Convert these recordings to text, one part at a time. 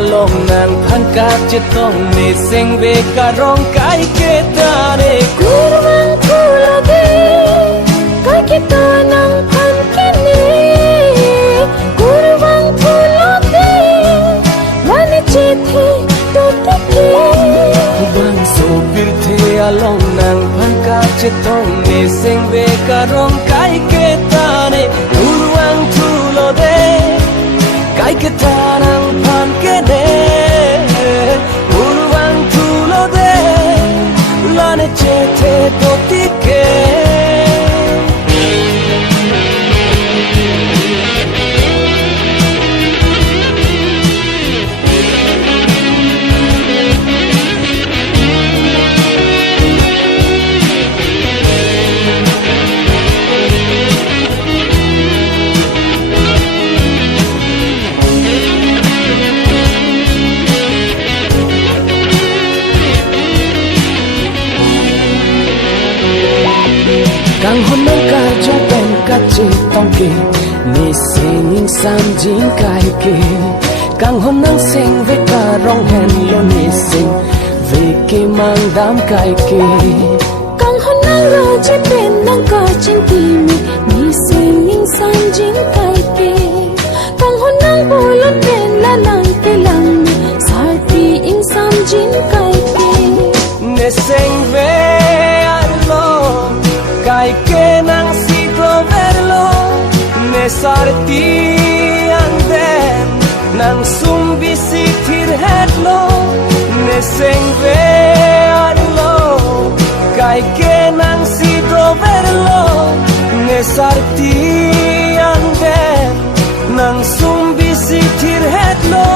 Along nang phangkat chetong ne sengve karong kai ketare kurang kulage kai kita nang phankene kurang kulage mane chethe to tike bang so birthe along nang phangkat chetong ne sengve karong kai ketare kurang kulage kai kita nang phankene urwang tulode lane chethe to tike Kang hôn nang ka cho ben ka che tong ke ni sing sam jing kai ke kang hôn nang sing ve ka rong hen lo ni sing ve ke mang dam kai ke kang hôn nang ro che ben nang ka chin ti mi ni sing sam jing kai ke kang hôn nang bolon ben la nang ke lang mi sar ti in sam jing kai ke ne sing ve kai ke nang si proverlo ne sarti anden nang sumbi si thir hetlo ne sengve arlo kai ke nang si proverlo ne sarti anden nang sumbi si thir hetlo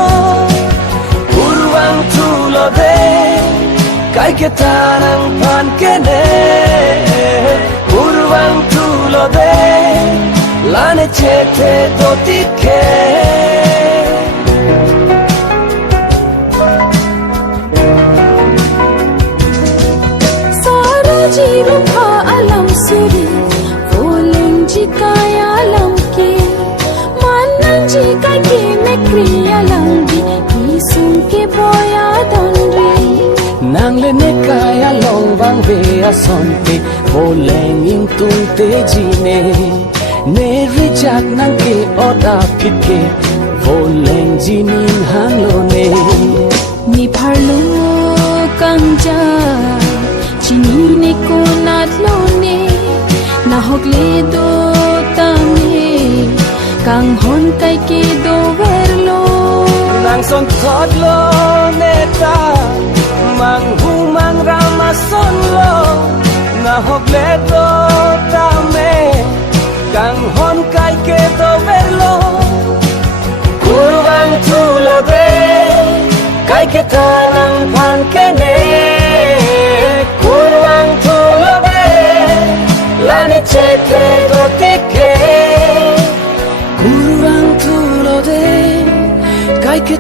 urwang tulo de kai ke tanang pan kene urwang tulo de lane chethe to tike sara jiru pha alam suri voleng ji kaya alam ke manan ji kai ke me kriya alam bi isum ke boya donre nang le ne kaya long wang ve ason te voleng in tung te ji ne rijak nang ke oda phit ke voleng ji nin han lo ne ni pharlo kangja chini ne ko nat lo ne na hok le do ta me kang hon kai ke do ver lo nang son thot lo ne ta mang hu mang rama son lo na hok le do ta me kang hon kai ke do ver lo kurwang tulo de kai ke tanang phan ke ne kurwang tulo de lane chethe do tike kurwang tulo de kai ke